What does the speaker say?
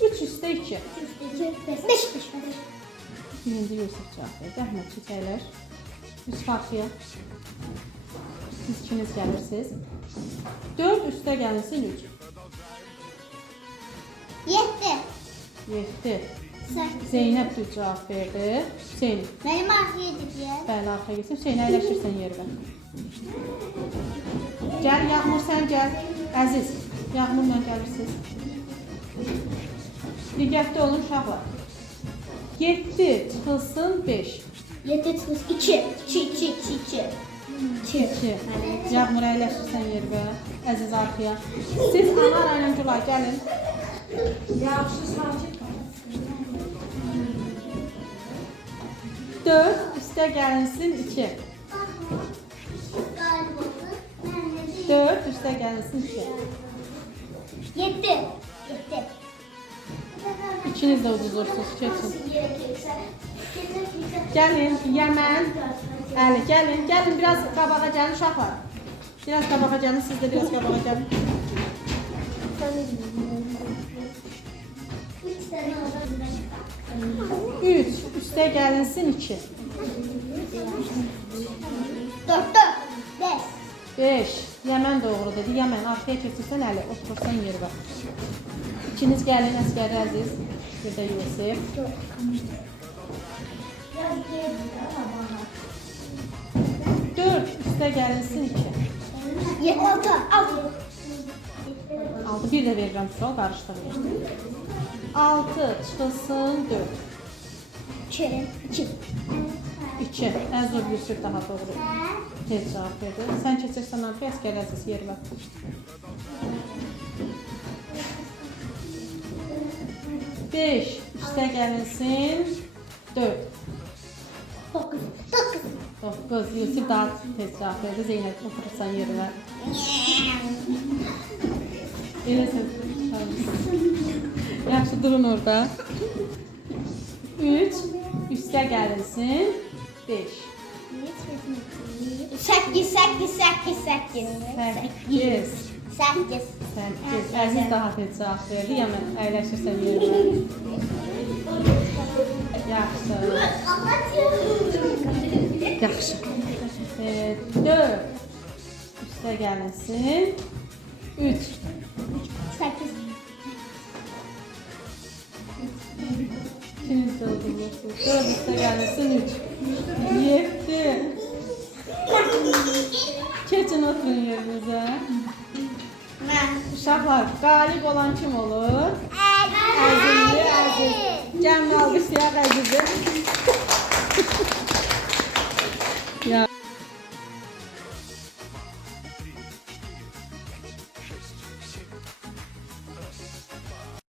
3 üstə 2. 5. Birinci Yusuf cavab verdi. Əhməd çiçəklər. Üç farkıya. Siz ikiniz gəlirsiniz. 4 üstə gəlsin 3. 7. 7. Zeynəb düz cavab verdi. Hüseyn. Benim arkaya gidiyor. Bəli, arxaya getsin. Hüseyn əyləşirsən yerə. Gəl, Yağmur sən gəl. Əziz, Yağmurla gəlirsiniz. Diqqətli olun uşaqlar. 7 çıxılsın 5. 7 çıxılsın 2. 2. Yağmur əyləşirsən yerə. Əziz arxaya. Siz Anar ilə Gülay gəlin. Yaxşı, sakit ol. 4 üstə gəlinsin 2. 4 üstə gəlinsin 2. 7. İkiniz də uduzursunuz. Keçin. Gəlin, Yəmən. Əli, gəlin. Gəlin, biraz qabağa gəlin uşaqlar. Biraz qabağa gəlin, siz də biraz qabağa gəlin. 3 üstə gəlinsin 2. 4. 5. Yəmən doğru dedi. Yəmən arxaya keçirsən Əli, oturursan yerə. İkiniz gəlin, Əsgəri Əziz. Bir də Yusuf. 4 üstə gəlinsin 2. 6. 6 bir də verirəm sual, qarışdırmayın. 6 çıxılsın 4. 2. 2. Əzur Yusuf daha doğru. Tez cavab verdi. Sən keçirsən arxaya, Əsgəri Əziz yerə. 5 üstə gəlinsin 4. 9. 9. Yusuf daha tez cavab verdi. Zeynəb oturursan yerə. Elə sən yaxşı durun orada. 3 üstə gəlinsin 5. 8. 8. Əziz daha tez cavab verdi. Yəmən əyləşirsən yerə. Yaxşı. Yaxşı. 4 üstə gəlinsin 3. 8. İkiniz də udurursunuz. 4 üstə gəlinsin 3. 7. Keçin oturun yerinizə. Uşaqlar, qalib olan kim olur? Əzizli Əziz. Gəlin alqışlayaq Əzizi. Ya.